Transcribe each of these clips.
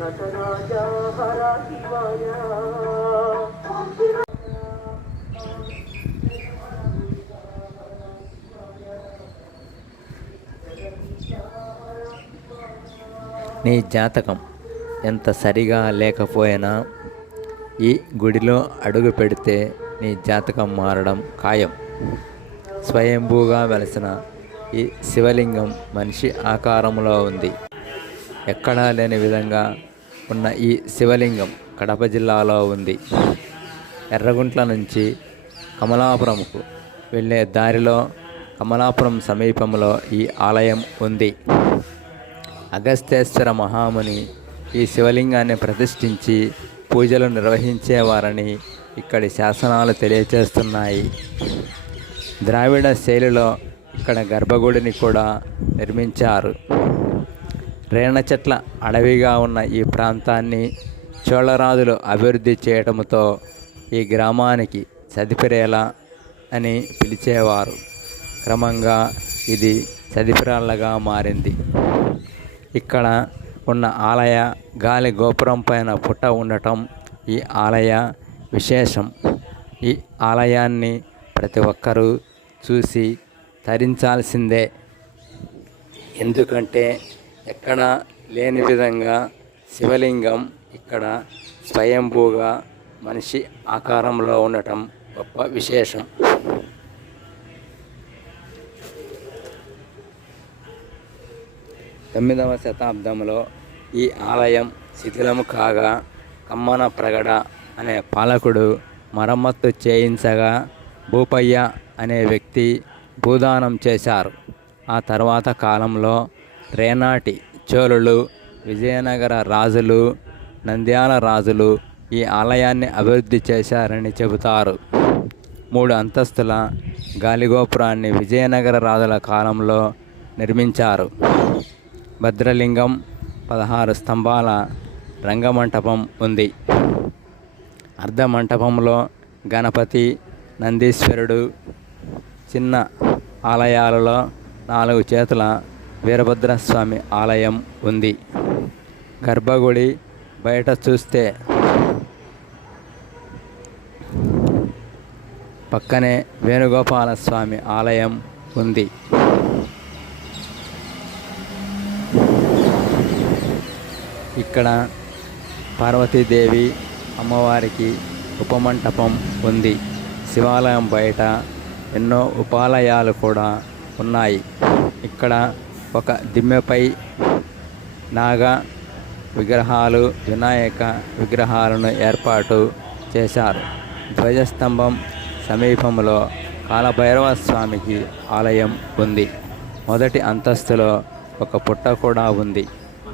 నాథనాయ హర శివాయ నీ జాతకం ఎంత సరిగా లేకపోయినా ఈ గుడిలో అడుగు పెడితే నీ జాతకం మారడం ఖాయం. స్వయంభూగా వెలసిన ఈ శివలింగం మనిషి ఆకారంలో ఉంది. ఎక్కడా లేని విధంగా ఉన్న ఈ శివలింగం కడప జిల్లాలో ఉంది. ఎర్రగుంట్ల నుంచి కమలాపురంకు వెళ్ళే దారిలో కమలాపురం సమీపంలో ఈ ఆలయం ఉంది. అగస్తేశ్వర మహాముని ఈ శివలింగాన్ని ప్రతిష్ఠించి పూజలు నిర్వహించేవారని ఇక్కడి శాసనాలు తెలియచేస్తున్నాయి. ద్రావిడ శైలిలో ఇక్కడ గర్భగుడిని కూడా నిర్మించారు. రేణ చెట్ల అడవిగా ఉన్న ఈ ప్రాంతాన్ని చోళరాజులు అభివృద్ధి చేయడంతో ఈ గ్రామానికి చదిపిరేల అని పిలిచేవారు. క్రమంగా ఇది చదిపిరాళ్ళగా మారింది. ఇక్కడ ఉన్న ఆలయ గాలి గోపురం పైన పుట్ట ఉండటం ఈ ఆలయ విశేషం. ఈ ఆలయాన్ని ప్రతి ఒక్కరూ చూసి తరించాల్సిందే. ఎందుకంటే ఎక్కడ లేని విధంగా శివలింగం ఇక్కడ స్వయంభూగా మనిషి ఆకారంలో ఉండటం గొప్ప విశేషం. తొమ్మిదవ శతాబ్దంలో ఈ ఆలయం శిథిలము కాగా కమ్మన ప్రగడ అనే పాలకుడు మరమ్మత్తు చేయించగా భూపయ్య అనే వ్యక్తి భూదానం చేశారు. ఆ తర్వాత కాలంలో రేనాటి చోళులు విజయనగర రాజులు నంద్యాల రాజులు ఈ ఆలయాన్ని అభివృద్ధి చేశారని చెబుతారు. మూడు అంతస్తుల గాలిగోపురాన్ని విజయనగర రాజుల కాలంలో నిర్మించారు. భద్రలింగం పదహారు స్తంభాల రంగమంటపం ఉంది. అర్ధమంటపంలో గణపతి నందీశ్వరుడు చిన్న ఆలయాలలో నాలుగు చేతుల వీరభద్రస్వామి ఆలయం ఉంది. గర్భగుడి బయట చూస్తే పక్కనే వేణుగోపాల స్వామి ఆలయం ఉంది. ఇక్కడ పార్వతీదేవి అమ్మవారికి ఉపమంటపం ఉంది. శివాలయం బయట ఎన్నో ఉపాలయాలు కూడా ఉన్నాయి. ఇక్కడ ఒక దిమ్మెపై నాగ విగ్రహాలు వినాయక విగ్రహాలను ఏర్పాటు చేశారు. ధ్వజస్తంభం సమీపంలో కాలభైరవ స్వామికి ఆలయం ఉంది. మొదటి అంతస్తులో ఒక పుట్ట కూడా ఉంది.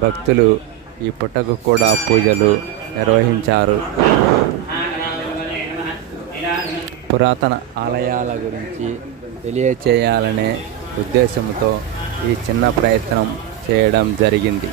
భక్తులు ఈ పుట్టకు కూడా పూజలు నిర్వహించారు. పురాతన ఆలయాల గురించి తెలియచేయాలనే ఉద్దేశంతో ఈ చిన్న ప్రయత్నం చేయడం జరిగింది.